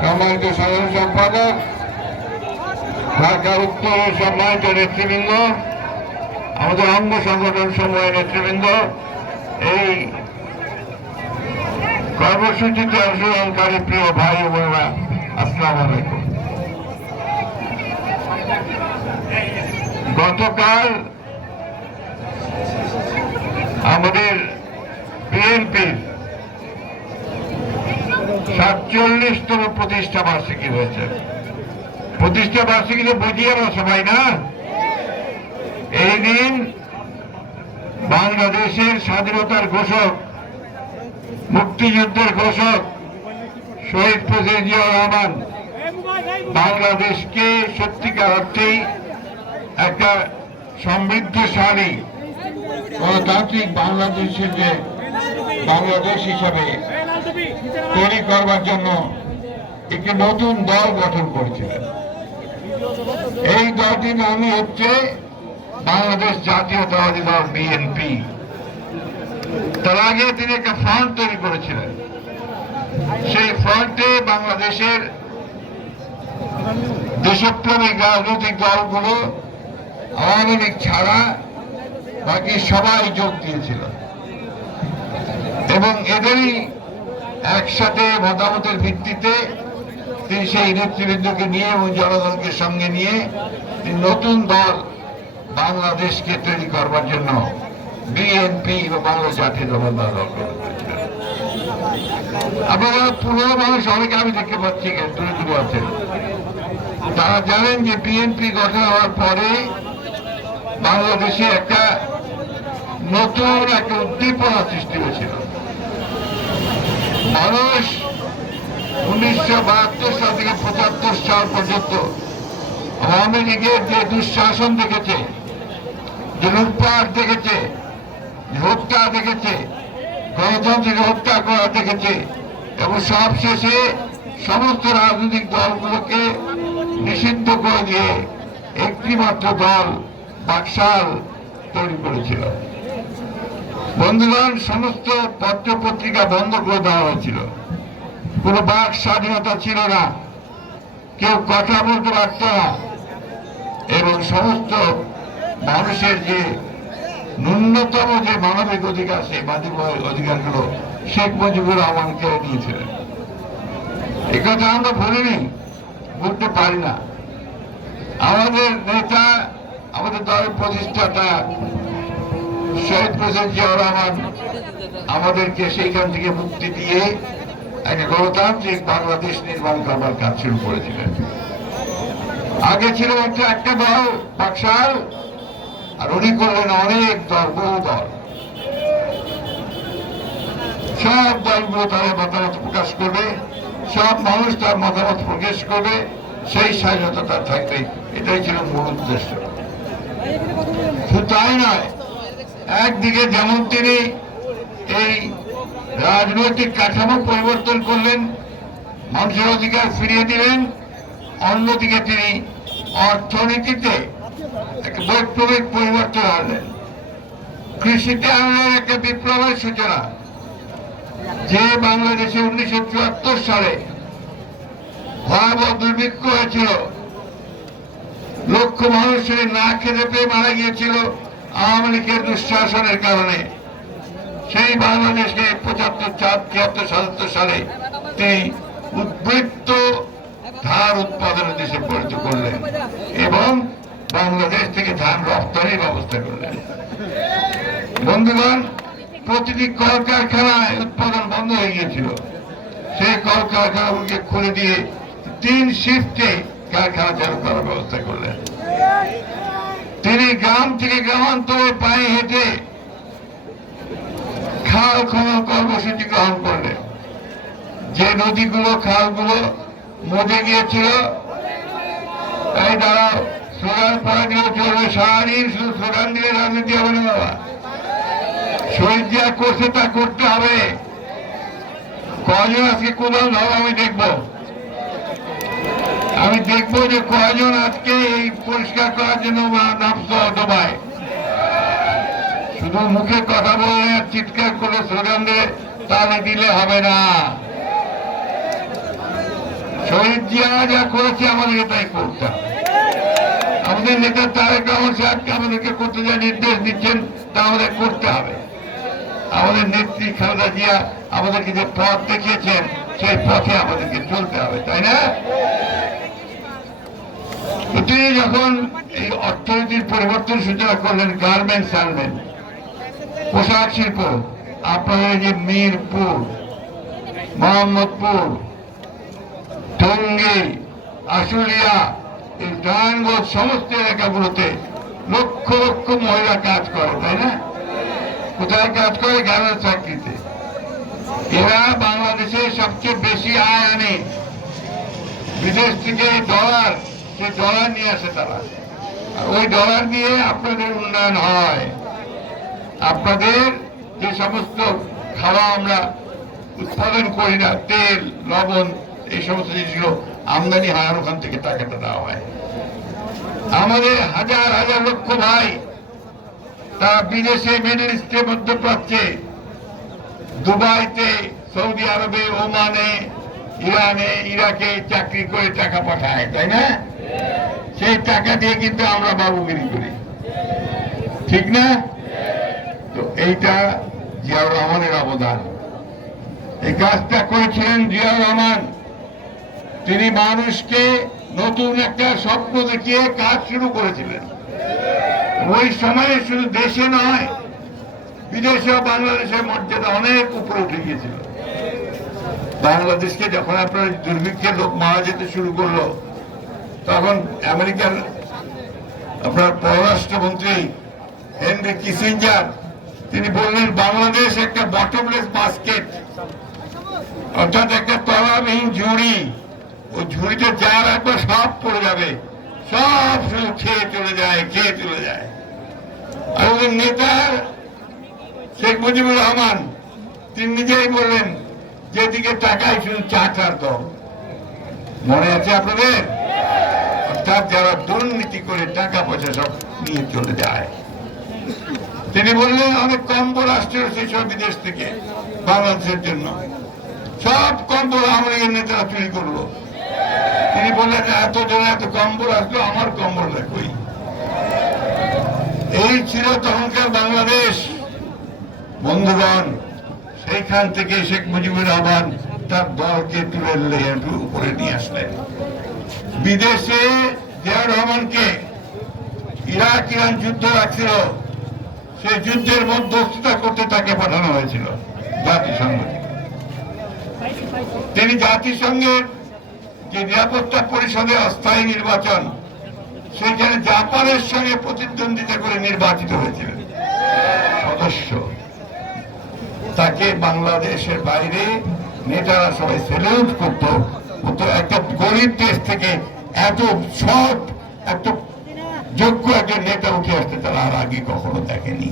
সম্মানিত সাধারণ সম্পাদক ঢাকা উত্তর সম্মানিত নেতৃবৃন্দ, আমাদের অঙ্গ সংগঠন সময়ের নেতৃবৃন্দ, এই কর্মসূচিতে অংশগ্রহণকারী প্রিয় ভাই বোনেরা, আসসালাম আলাইকুম। গতকাল আমাদের বিএনপির সাতচল্লিশতম প্রতিষ্ঠা বার্ষিকী হয়েছে। প্রতিষ্ঠা বার্ষিকীতে বুঝিয়ে না সবাই না? এই দিন বাংলাদেশের স্বাধীনতার ঘোষক, মুক্তিযুদ্ধের ঘোষক শহীদ প্রেসিডেন্ট জিয়া রহমান বাংলাদেশকে সত্যিকার অর্থেই একটা সমৃদ্ধশালী গণতান্ত্রিক বাংলাদেশের যে বাংলাদেশ হিসাবে তৈরি করবার জন্য একটি নতুন দল গঠন করেছিলেন। এই দলটির নামই হচ্ছে বাংলাদেশ জাতীয়তাবাদী দল, বিএনপি। তার আগে তিনি একটা ফ্রন্ট তৈরি করেছিলেন। সেই ফ্রন্টে বাংলাদেশের দেশপ্রেমিক রাজনৈতিক দলগুলো আওয়ামী লীগ ছাড়া বাকি সবাই যোগ দিয়েছিল। এবং এদেরই একসাথে মতামতের ভিত্তিতে তিনি সেই নেতৃবৃন্দকে নিয়ে এবং জনগণকে সঙ্গে নিয়ে তিনি নতুন দল বাংলাদেশকে তৈরি করবার জন্য বিএনপি বা বাংলা জাতীয় দল দল আপনারা পুরো মানুষ, অনেকে আমি দেখতে পাচ্ছি দূরে দূরে আছেন। তারা জানেন যে বিএনপি গঠন হওয়ার পরে বাংলাদেশে একটা নতুন, একটা উদ্দীপনা সৃষ্টি হয়েছিল। মানুষ উনিশশো বাহাত্তর সাল থেকে পঁচাত্তর সাল পর্যন্ত আওয়ামী লীগের যে দুঃশাসন দেখেছে, যে লুটপাট দেখেছে হত্যা দেখেছে, গণতন্ত্রকে হত্যা করা দেখেছে, এবং সব শেষে সমস্ত রাজনৈতিক দলগুলোকে নিষিদ্ধ করে দিয়ে একটি মাত্র দল বাকশাল তৈরি করেছিল। বন্ধুগণ, সমস্ত পত্র পত্রিকা বন্ধ করে দেওয়া হয়েছিল। কোনো বাক স্বাধীনতা ছিল না। কেউ কথা বলতে পারত না। এবং সমস্ত মানুষের যে ন্যূনতম যে মানবিক অধিকার, সেই মানবিক অধিকারগুলো শেখ মুজিবুর রহমান কেড়ে নিয়েছিলেন। এ কথা আমরা ভুলিনি, ভুলতে পারি না। আমাদের নেতা, আমাদের দলের প্রতিষ্ঠাতা শহীদ প্রেসিডেন্ট জিয়াউর রহমান আমাদেরকে সেইখান থেকে মুক্তি দিয়ে একটা গণতান্ত্রিক বাংলাদেশ নির্মাণ করবার কাজ শুরু করেছিলেন। আগে ছিল একটা একটা দল বাকশাল আর উনি করলেন অনেক দল, বহু দল। সব দলগুলো তাদের মতামত প্রকাশ করবে, সব মানুষ তার মতামত প্রকাশ করবে, সেই স্বাধীনতা তার থাকবে। এটাই ছিল মূল উদ্দেশ্য। শুধু তাই নয় একদিকে যেমন তিনি এই রাজনৈতিক কাঠামো পরিবর্তন করলেন, মানুষের অধিকার ফিরিয়ে দিলেন, অন্যদিকে তিনি অর্থনীতিতে বৈপ্লবিক পরিবর্তন আনলেন। কৃষিতে আনলেন একটা বিপ্লবের সূচনা, যে বাংলাদেশে উনিশশো চুয়াত্তর সালে ভয়াবহ দুর্ভিক্ষ হয়েছিল। লক্ষ মানুষের না খেতে পেয়ে মারা গিয়েছিল। আওয়ামী লীগের দুঃশাসনের কারণে সেই বাংলাদেশকে পঁচাত্তর চার, তিয়াত্তর, সাতাত্তর সালে তিনি উদ্বৃত্ত ধান উৎপাদনের দেশে পরিণত করলেন এবং বাংলাদেশ থেকে ধান রপ্তানির ব্যবস্থা করলেন। বন্ধুগণ, প্রতিটি কলকারখানায় উৎপাদন বন্ধ হয়ে গিয়েছিল। সেই কলকারখানাগুলিকে খুলে দিয়ে তিন শিফটে কারখানা চালু করার ব্যবস্থা করলেন। তিনি গ্রাম থেকে গ্রামান্তরে পায়ে হেঁটে খাল খনন কর্মসূচি গ্রহণ করলেন। যে নদীগুলো, খালগুলো মজে গিয়েছিল, তাই তারা স্লোগান পড়া দিলে চলবে। সারাদিন শুধু স্লোগান দিলে রাজনীতি হবে না বাবা। শহীদ যা করছে তা করতে হবে। কজন আজকে কোদাল ধর আমি দেখব। আমি দেখব যে কয়জন আজকে এই পরিষ্কার করার জন্য নামছ ডোবায় শুধু মুখে কথা বলে চিৎকার করে স্লোগান দিয়ে দিলে হবে না। শহীদ জিয়া যা করেছে আমাদেরকে তাই করতে আমাদের নেতা তারেক রহমান সাহেবকে আমাদেরকে করতে যা নির্দেশ দিচ্ছেন, তা আমাদের করতে হবে। আমাদের নেত্রী খালেদা জিয়া আমাদেরকে যে পথ দেখিয়েছেন সেই পথে আমাদেরকে চলতে হবে, তাই না? তিনি যখন এই অর্থনীতির পরিবর্তন সূচনা করলেন গার্মেন্টস আনলেন, পোশাক শিল্প, আপনাদের যে মিরপুর, মোহাম্মদপুর, টঙ্গী, আশুলিয়া, এই নারায়ণগঞ্জ সমস্ত এলাকাগুলোতে লক্ষ লক্ষ মহিলা কাজ করে তাই না? কোথায় কাজ করে? গ্রামের চাকরিতে এরা বাংলাদেশে সবচেয়ে বেশি আয় আনে। বিদেশ থেকে ডলার, সে ডলার নিয়ে আসে তারা। ওই ডলার দিয়ে আপনাদের উন্নয়ন হয়। আপনাদের যে সমস্ত খাওয়া আমরা উৎপাদন করি না, তেল, লবণ, এই সমস্ত জিনিসগুলো আমদানি হয় আর ওখান থেকে টাকাটা দেওয়া হয়। আমাদের হাজার হাজার লক্ষ ভাই তারা বিদেশে, মিডল ইস্টে, মধ্যপ্রাচ্যে দুবাইতে, সৌদি আরবে, ওমানে, ইরানে, ইরাকে চাকরি করে টাকা পাঠায়, তাই না? সেই টাকা দিয়ে কিন্তু আমরা বাবুগিরি করি। ঠিক না? তো এইটা জিয়াউর রহমানের অবদান। এই কাজটা করেছিলেন জিয়াউর রহমান। তিনি মানুষকে নতুন একটা স্বপ্ন দেখিয়ে কাজ শুরু করেছিলেন। ওই সময়ে শুধু দেশে নয় বিদেশেও বাংলাদেশের মর্যাদা অনেক উপরে উঠে গিয়েছিল। বাংলাদেশকে যখন আপনার দুর্ভিক্ষের লোক মারা যেতে শুরু করল, তখন আমেরিকার আপনার পররাষ্ট্রমন্ত্রী হেনরি কিসিঞ্জার, তিনি বললেন, বাংলাদেশ একটা বটমলেস বাস্কেট অর্থাৎ একটা তলাবিহীন ঝুড়ি। ওই ঝুড়িতে যা রাখবে সব পড়ে যাবে। সব শুধু খেয়ে চলে যায়, খেয়ে চলে যায়। আর ওদের নেতা শেখ মুজিবুর রহমান, তিনি নিজেই বললেন যেদিকে টাকায় শুধু চাটার দল। মনে আছে আপনাদের? অর্থাৎ যারা দুর্নীতি করে টাকা পয়সা সব নিয়ে চলে যায়। তিনি বললেন, অনেক কম্বল আসছে সেসব বিদেশ থেকে, বাংলাদেশের জন্য। সব কম্বল আমেরিকার নেতারা চুরি করল। তিনি বললেন এত জন এত কম্বল আসলো, আমার কম্বল কই এই ছিল তখনকার বাংলাদেশ। বন্ধুগণ, সেইখান থেকে শেখ মুজিবুর রহমান তার দলকে তুলে উপরে নিয়ে আসলেন। বিদেশে জিয়াউর রহমানকে ইরাক ইরান যুদ্ধ রাখছিল সেই যুদ্ধের মধ্যস্থতা করতে তাকে পাঠানো হয়েছিল জাতিসংঘ। তিনি জাতিসংঘের যে নিরাপত্তা পরিষদে অস্থায়ী নির্বাচন, সেখানে জাপানের সঙ্গে প্রতিদ্বন্দ্বিতা করে নির্বাচিত হয়েছিলেন। সদস্য। তাকে বাংলাদেশের বাইরে নেতারা সবাই সেলিউট করত। একটা গরিব দেশ থেকে এত সব একটা যোগ্য একটা নেতা উঠে আসতে তারা আর আগে কখনো দেখেনি।